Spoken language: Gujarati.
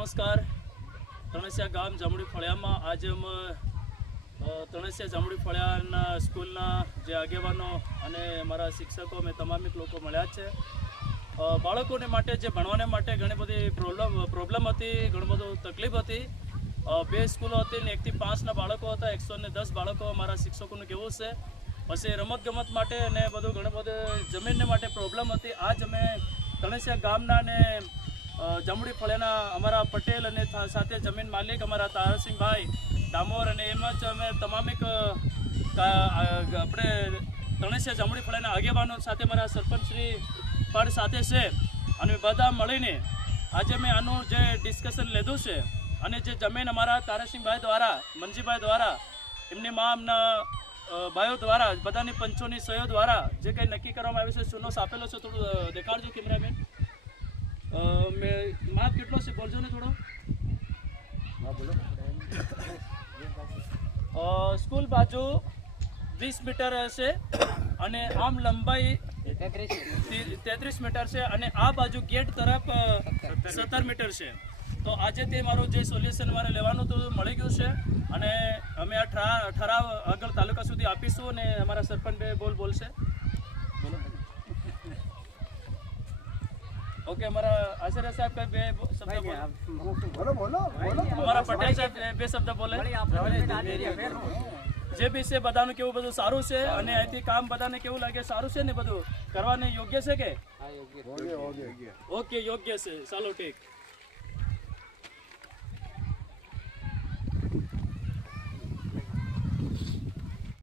નમસ્કાર. તણસિયા ગામ જામડી ફળિયામાં આજે અમે તણસિયા જામડી ફળિયાના સ્કૂલના જે આગેવાનો અને અમારા શિક્ષકો અમે તમામ લોકો મળ્યા છે. બાળકોને માટે જે ભણવાને માટે ઘણી બધી પ્રોબ્લેમ હતી, ઘણી બધું તકલીફ હતી. 2 સ્કૂલો હતી ને 1 થી 5ના બાળકો હતા. 110 બાળકો અમારા શિક્ષકોનું કેવું છે. પછી રમતગમત માટે અને બધું ઘણું બધું જમીનને માટે પ્રોબ્લેમ હતી. આજ અમે તણસિયા ગામના ને જામડી ફળિયાના અમારા પટેલ અને સાથે જમીન માલિક અમારા તારસિંહભાઈ ડામોર અને એમ જ અમે તમામ આપણે તણસિયા જામડી ફળિયાના આગેવાનો સાથે અમારા સરપંચશ્રી પણ સાથે છે અને બધા મળીને આજે મેં આનું જે ડિસ્કશન લીધું છે અને જે જમીન અમારા તારસિંહભાઈ દ્વારા, મનજીભાઈ દ્વારા, એમની એમના ભાઈઓ દ્વારા, બધાની પંચોની સહયો દ્વારા જે કંઈ નક્કી કરવામાં આવ્યું છે, ચૂનો આપેલો છે. થોડું દેખાડજો કેમેરામેન. માપ કેટલો છે બોલજો ને થોડો. સ્કૂલ બાજુ 20 મીટર છે અને આમ લંબાઈ 33 મીટર છે અને આ બાજુ ગેટ તરફ 17 મીટર છે. તો આજે તે મારું જે સોલ્યુશન મારે લેવાનું તો મળી ગયું છે અને અમે આ ઠરાવ આગળ તાલુકા સુધી આપીશું અને અમારા સરપંચ બોલશે. ओके हमारा आचार्य साहब का 2 शब्द बोलो. हमारा पटेल साहब 2 शब्द बोले. જે બી છે બધાનું કેવું બધું સારું છે અને અહીંથી કામ બધાને કેવું લાગે સારું છે ને બધું કરવાને યોગ્ય છે કે? ઓકે યોગ્ય છે. ચાલો ઠીક.